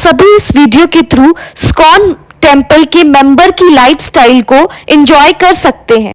सभी इस वीडियो के थ्रू स्कॉन टेम्पल के मेंबर की लाइफस्टाइल को एंजॉय कर सकते हैं।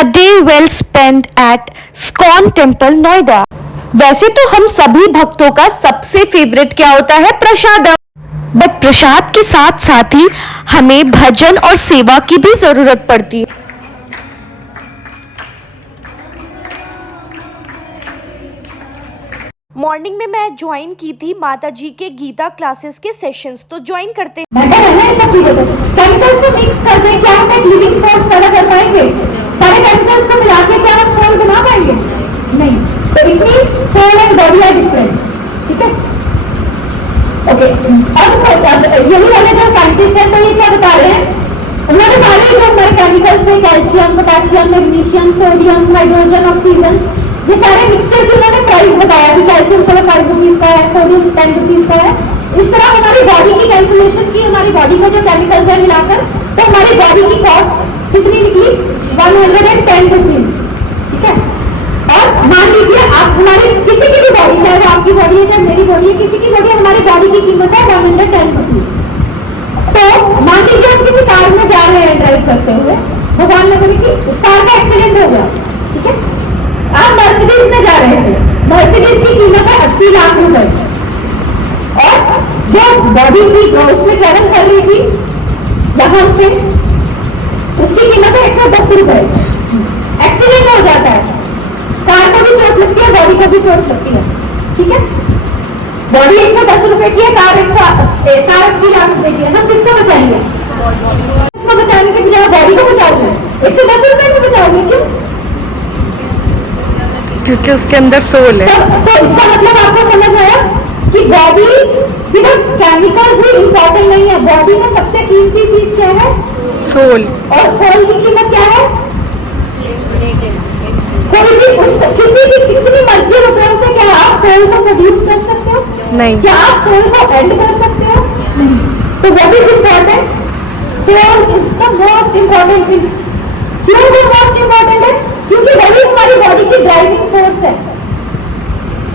A day well spent at ISKCON temple Noida. वैसे तो हम सभी भक्तों का सबसे फेवरेट क्या होता है? प्रसादम। बट प्रसाद के साथ साथ ही हमें भजन और सेवा की भी जरूरत पड़ती है। मॉर्निंग में मैं ज्वाइन की थी माता जी के गीता क्लासेस के सेशंस, तो ज्वाइन करते बेटर है ना ये सब चीजें। तो केमिकल्स को मिक्स कर दें, क्या हम एक लिविंग फोर्स पैदा कर पाएंगे? सारे केमिकल्स को मिला के क्या हम सोल बना पाएंगे? नहीं। तो it means soul and body are different. ठीक है, ओके। अब यही वाले जो साइंटिस्ट हैं तो ये क्या बता रहे हैं, उन्होंने सारे जो हमारे केमिकल्स थे, calcium, potassium, magnesium, sodium, hydrogen, oxygen, ये सारे मिक्सचर की उन्होंने प्राइस बताया कि कैल्शियम चलो 5 रुपीज का है, सोडियम 10 रुपीज का है। इस तरह हमारी बॉडी की कैलकुलेशन की, हमारी बॉडी में जो केमिकल्स है मिलाकर, तो हमारी बॉडी की कॉस्ट कितनी निकली? 110 रुपीज। ठीक है, और मान लीजिए आप हमारी किसी की भी बॉडी, चाहे वो आपकी बॉडी है चाहे मेरी बॉडी है, किसी की बॉडी, हमारी बॉडी की कीमत है 110 रुपीज। तो मान लीजिए हम किसी कार में जा रहे हैं ड्राइव करते हुए, भगवान न करे कि उस कार का एक्सीडेंट हो गया। ठीक है, आप मर्सिडीज में जा रहे थे, मर्सिडीज की कीमत है 80 लाख रुपए, और जो बॉडी थी जो उसमें ट्रेवल कर रही थी यहाँ पे, उसकी कीमत है 110 रुपए। एक्सीडेंट हो जाता है, कार को भी चोट लगती है, बॉडी को भी चोट लगती है। ठीक है, बॉडी 110 रुपए की है, कार 80 लाख रुपए की है। हम किसको बचाएंगे? किसको बचाने के बजाय बॉडी को बचाओगे, 110 रुपए को बचाओगे। क्यों? क्योंकि उसके अंदर सोल है। तो इसका मतलब आपको समझ आया कि बॉडी सिर्फ केमिकल्स ही इंपॉर्टेंट नहीं है, बॉडी में सबसे कीमती चीज क्या है? सोल। और सोल की कीमत क्या है? कोई भी किसी भी कितनी मर्जी रुपयों से क्या आप सोल को प्रोड्यूस कर सकते हो? नहीं। क्या आप सोल को एंड कर सकते हो? नहीं। तो what is important? Soul is the most important thing. क्यों वो मोस्ट इंपॉर्टेंट है? क्योंकि वही हमारी बॉडी की ड्राइविंग फोर्स है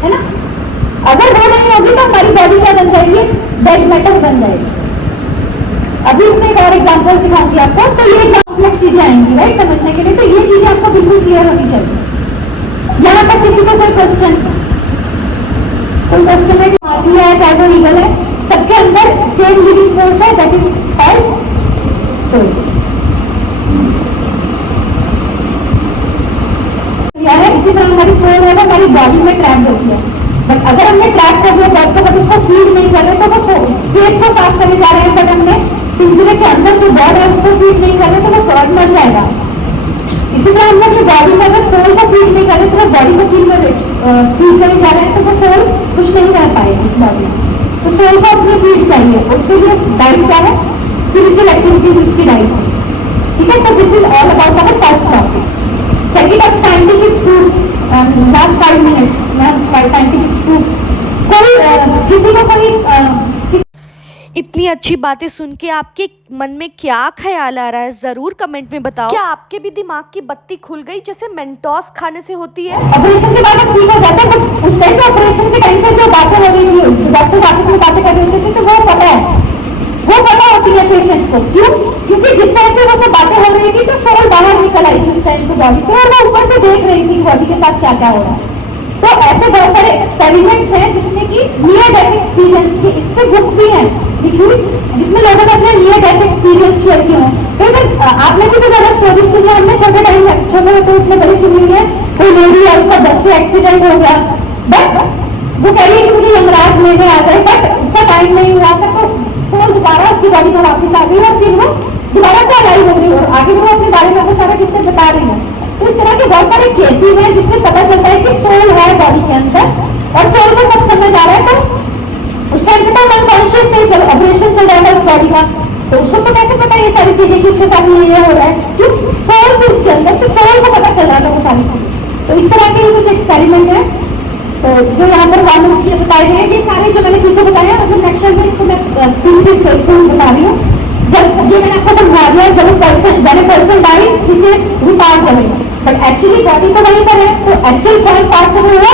ना? अगर वो नहीं होगी तो हमारी बॉडी क्या बन जाएगी? डेड मेटल बन जाएगी। अभी इसमें एक और एग्जांपल दिखाऊंगी आपको, तो ये कॉम्प्लेक्स चीजें आएंगी राइट समझने के लिए, तो ये चीजें आपको बिल्कुल क्लियर होनी चाहिए। यहाँ तक किसी को कोई क्वेश्चन है? हाथी है चाहे वो ईगल है, सबके अंदर सेम लिविंग फोर्स है, दैट इज कॉल्ड सोल। है इसी तरह हमारी सोल है ना, हमारी बॉडी में ट्रैप होती है, बट अगर हमने ट्रैप कर दिया बर्ड को, बट उसको फीड नहीं कर रहे, तो वो केज को साफ करने जा रहे हैं, बट हमने पिंजरे के अंदर जो बर्ड है उसको फीड नहीं कर रहे, तो वो बर्ड मर जाएगा। इसी तरह हम लोग बॉडी में अगर सोल को फीड नहीं कर रहे, सिर्फ बॉडी को फीड करे जा रहे हैं, तो वो सोल कुछ नहीं कर पाएगी इस बॉडी में। तो सोल को अपनी फीड चाहिए, उसके लिए डाइट क्या है? स्पिरिचुअल एक्टिविटीज उसकी डाइट है। ठीक है, तो this is all about our first topic. Second of scientific proofs, last 5 minutes में साइंटिफिक प्रूफ। कोई किसी को कोई इतनी अच्छी बातें सुन के आपके मन में क्या ख्याल आ रहा है, जरूर कमेंट में बताओ। क्या आपके भी दिमाग की बत्ती खुल गई जैसे मेंटोस खाने से होती है? ऑपरेशन के बाद ठीक हो जाता है, बट उस टाइम पे ऑपरेशन के टाइम पे जो बातें हो रही थी, डॉक्टर आपस में बातें कर रहे थे, तो वो पता है, वो पता होती है पेशेंट को। क्यों? क्योंकि जिस टाइम पे वो सब बातें हो रही थी तो सोल बाहर निकल आई थी उस टाइम पे बॉडी से, और वो ऊपर से देख रही थी बॉडी के साथ क्या क्या हो रहा है। तो ऐसे बहुत सारे एक्सपेरिमेंट्स हैं जिसमें कि नियर डेथ एक्सपीरियंस की, इस पे बुक भी है लिखी हुई, जिसमें लोगों ने अपने नियर डेथ एक्सपीरियंस शेयर किए हैं। तो आपने भी तो ज्यादा स्टोरी सुनी है, हमने छोटे होते इतने बड़ी सुनी हुई है। कोई लेडी है, उसका 10 से एक्सीडेंट हो गया, बट वो कह रही है कि मुझे यमराज लेने आ गए, बट उसका टाइम नहीं हुआ था, तो सोल दोबारा उसकी बॉडी में वापस आ गई, और फिर वो दोबारा से अलाइव हो गई, और आगे वो अपने बारे में वो सारा किस्से बता रही है। तो इस तरह के बहुत सारे केसेस हैं जिसमें पता चलता है कि सोल है बॉडी के अंदर, और सोल को सब समझ आ रहा है। तो उस टाइम पे तो अनकॉन्शियस थे, जब ऑपरेशन चल रहा है उस बॉडी का, तो उसको तो कैसे पता ये सारी चीजें कि उसके साथ ये हो रहा है? क्यों? सोल थी उसके अंदर, तो सोल को पता चल रहा था वो सारी चीजें। तो इस तरह के कुछ एक्सपेरिमेंट है, तो जो यहाँ पर वालों की बताए गए हैं, ये सारे जो मैंने पीछे बताया, मतलब लेक्चर में इसको मैं स्क्रीन पे स्टेटमेंट बता रही हूँ। जब ये मैंने आपको समझा दिया, जब person dies he pass away, but actually body तो वहीं पर है, तो एक्चुअल पॉइंट पास अवे हुआ,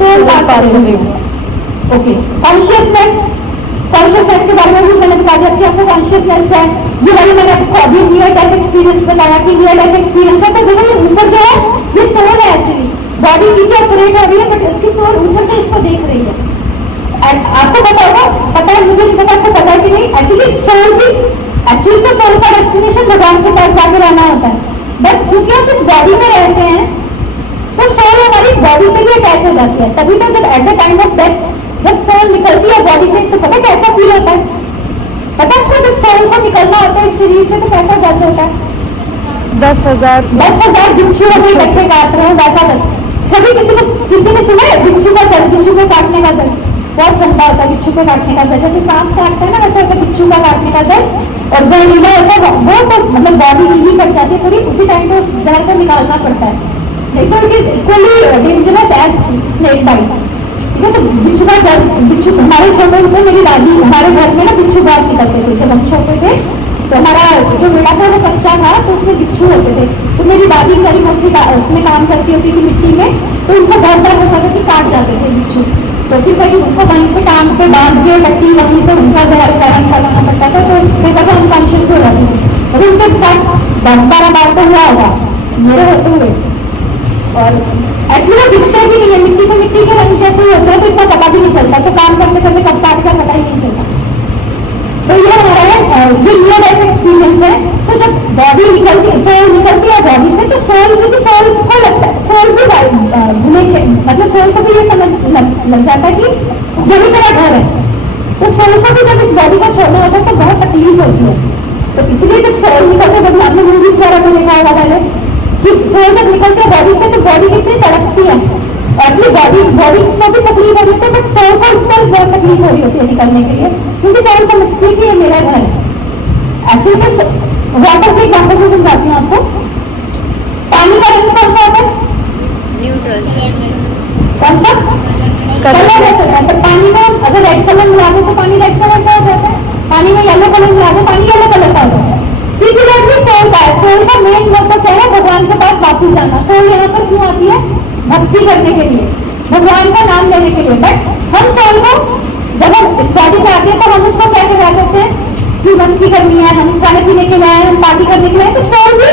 soul pass away. Okay, consciousness के और वो भी मैंने बता दिया कि आपको कॉन्शियसनेस है, ये वाली मैंने आपको अभी नियर डेथ एक्सपीरियंस बताया कि नियर डेथ एक्सपीरियंस है। तो देखो ये ऊपर जो है ये सोल है, एक्चुअली बॉडी नीचे ऑपरेट हो रही है बट उसकी सोल ऊपर से उसको देख रही है। एंड आपको पता होगा, पता है मुझे नहीं पता आपको पता है कि नहीं, एक्चुअली सोल भी, एक्चुअली तो सोल का डेस्टिनेशन भगवान के पास जाके रहना होता है, बट क्योंकि हम इस बॉडी में रहते हैं तो सोल हमारी बॉडी से भी अटैच हो जाती है। तभी तो जब at the time of death जब सोल निकलती है बॉडी से तो पता कैसा फील होता है, पता है जब सोल को निकलना होता है इस शरीर से तो कैसा दर्द होता है। 10,000 बिच्छू अगर इकट्ठे काट रहे हैं वैसा दर्द। कभी किसी ने सुना है बिच्छू का दर्द, बिच्छू को काटने का दर्द बहुत गंदा होता है। बिच्छू को काटने का दर्द जैसे सांप काटता है ना वैसे होता है बिच्छू का काटने का दर्द। और जहरीला होता है वो तो मतलब बॉडी नीली पड़ जाती है पूरी, उसी टाइम पे उस जहर को निकालना पड़ता है, नहीं तो it is equally dangerous as snake bite. ठीक है, तो बिच्छू का दर्द, बिच्छू हमारे छोटे होते मेरी दादी, हमारे घर में ना बिच्छू बहुत निकलते थे जब हम छोटे थे, तो हमारा जो बेटा था वो कच्चा था तो उसमें बिच्छू होते थे। तो मेरी दादी बेचारी मोस्टली उसमें काम करती होती थी मिट्टी में, तो उनको बहुत दर्द होता था कि काट जाते थे बिच्छू। तो फिर कहीं उनको वहीं पे टांग पे बांध के पट्टी वहीं से उनका जहर वगैरह निकालना पड़ता था, तो देखा था अनकॉन्शियस हो जाती थी। अभी उनके साथ 10-12 बार तो हुआ होगा मेरे होते हुए। और एक्चुअली वो दिखते भी नहीं है, मिट्टी को मिट्टी के रंग जैसे ही होता है तो इतना पता भी नहीं चलता, तो काम करते करते कब काट कर पता ही नहीं चलता। तो ये हमारा है, ये नियर डेथ एक्सपीरियंस है। तो जब बॉडी निकलती है, सोल निकलती है बॉडी से, तो सोल क्योंकि सोल को लगता है, सोल भी मतलब सोल को भी ये समझ लग जाता है कि यही मेरा घर है। तो सोल को भी जब इस बॉडी को छोड़ना होता है तो बहुत तकलीफ होती है। तो इसलिए जब सोल निकलते हैं, आपने मूवीज वगैरह में देखा होगा पहले कि सोल जब निकलते हैं बॉडी से तो बॉडी कितनी तड़पती है, एक्चुअली बॉडी को भी तकलीफ हो रही होती है बट सोल को इससे बहुत तकलीफ हो रही होती है निकलने के लिए, क्योंकि सोल समझती है कि ये मेरा घर है। एक्चुअली मैं वाटर के एग्जाम्पल से समझाती हूँ आपको। पानी का रंग कौन सा होता है? न्यूट्रल। कौन सा? कलर होता है। तो पानी में अगर रेड कलर मिला दो तो पानी रेड कलर का हो जाता है, पानी में येलो कलर मिला दो पानी येलो कलर का हो जाता है। सिमिलरली सोल का है, सोल का मेन मोटो क्या है? भगवान के पास वापस जाना। सोल यहाँ पर क्यों आती है? भक्ति करने के लिए, भगवान का नाम लेने के लिए। बट हम सोल को जब हम इस बॉडी में आते हैं तो हम उसको क्या करा करते हैं कि मस्ती करनी है, हम खाने पीने के लिए आए, हम पार्टी करने के लिए, तो सोल भी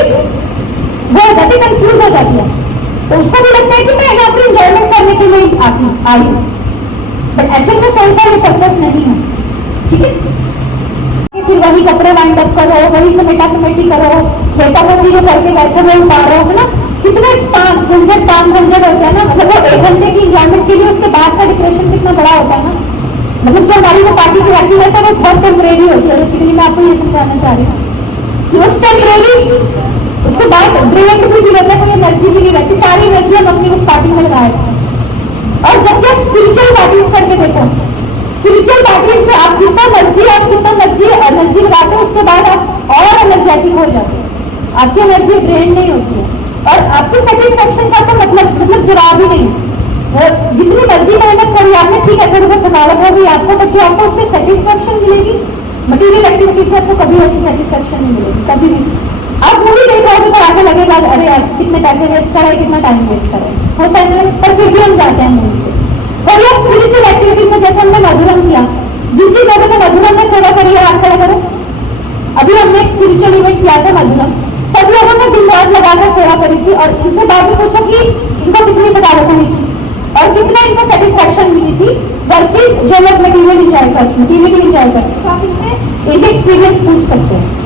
वो हो जाती है, कंफ्यूज हो जाती है। तो उसको भी लगता है कि मैं यहाँ पर इंजॉयमेंट करने के लिए आई हूँ, बट एक्चुअली में सोल का ये पर्पस नहीं है। ठीक है, फिर वही कपड़े वाइंड अप करो, वही समेटा समेटी करो, लेटा मोती जो करके बैठे हुए उतारो, है ना, कितने झंझट होता है ना। मतलब वो 1 घंटे की इंजॉयमेंट के लिए उसके बाद का डिप्रेशन कितना बड़ा होता है ना। मतलब जो हमारी वो पार्टी की हैप्पीनेस है वो बहुत टेम्परेरी होती है। बेसिकली मैं आपको ये समझाना चाह रही हूँ कि उस टेम्परेरी, उसके बाद ड्रेन भी फील होता है, कोई एनर्जी भी नहीं रहती, सारी एनर्जी हम अपनी उस पार्टी में लगाए। और जब आप स्पिरिचुअल पार्टीज करके देखो, स्पिरिचुअल पार्टीज में आप कितना एनर्जी लगाते हो, उसके बाद आप और एनर्जेटिक हो जाते हो, आपकी एनर्जी ड्रेन नहीं होती है और आपकी सेटिस्फेक्शन का तो मतलब जवाब ही नहीं। जितनी मर्जी मेहनत करी आपने, ठीक है थोड़ी बहुत थकावट हो गई आपको, बट जो आपको उससे सेटिस्फेक्शन मिलेगी मटीरियल एक्टिविटी से, आपको कभी ऐसी सेटिस्फेक्शन नहीं मिलेगी, कभी भी। आप मूवी देख रहे हो तो आगे लगेगा अरे यार कितने पैसे वेस्ट कर रहे हैं, कितना टाइम वेस्ट कर रहे हैं, होता है ना, पर फिर भी हम जाते हैं मूवी पे। और ये स्पिरिचुअल एक्टिविटीज में जैसे हमने मधुरम किया, जिन लोगों ने मधुरम में सेवा करी है हाथ खड़ा करो। अभी हमने एक स्पिरिचुअल इवेंट किया था मधुरम, सब लोगों ने दिन रात लगाकर सेवा करी थी और इनसे बाद में पूछो कि इनको कितनी थकावट हुई थी और कितना इनको सेटिस्फेक्शन मिली थी वर्सेस जो लोग मटीरियल एंजॉय करते, तो आप इनसे इनके एक्सपीरियंस पूछ सकते हैं।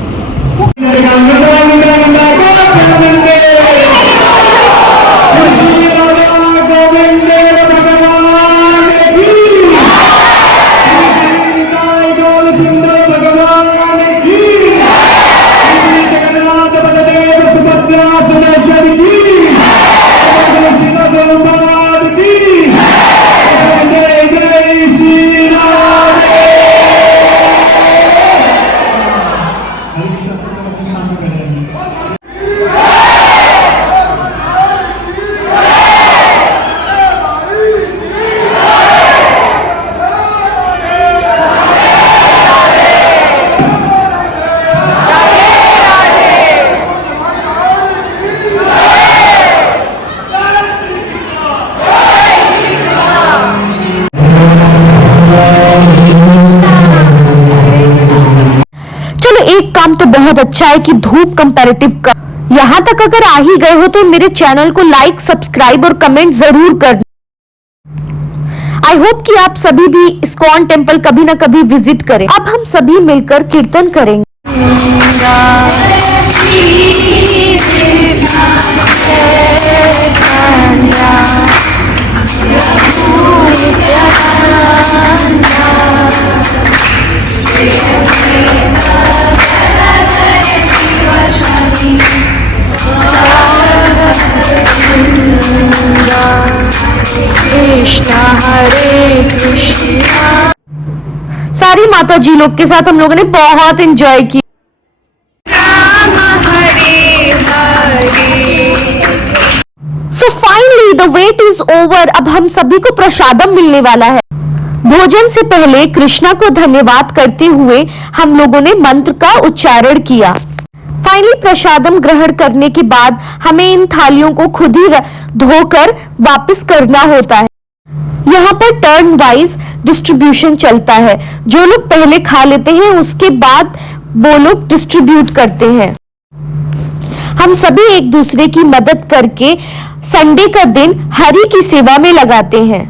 काम तो बहुत अच्छा है कि धूप कंपैरेटिव का। यहाँ तक अगर आ ही गए हो तो मेरे चैनल को लाइक, सब्सक्राइब और कमेंट जरूर करना। आई होप कि आप सभी भी इस्कॉन टेम्पल कभी ना कभी विजिट करें। अब हम सभी मिलकर कीर्तन करेंगे। कृष्णा हरे कृष्णा। सारी माता जी लोग के साथ हम लोगों ने बहुत एंजॉय किया। Ram Hare Hare. So finally the wait is over. अब हम सभी को प्रसादम मिलने वाला है। भोजन से पहले कृष्णा को धन्यवाद करते हुए हम लोगों ने मंत्र का उच्चारण किया। फाइनली प्रसादम ग्रहण करने के बाद हमें इन थालियों को खुद ही धोकर वापस करना होता है। यहाँ पर टर्न वाइज डिस्ट्रीब्यूशन चलता है। जो लोग पहले खा लेते हैं उसके बाद वो लोग डिस्ट्रीब्यूट करते हैं। हम सभी एक दूसरे की मदद करके संडे का दिन हरि की सेवा में लगाते हैं।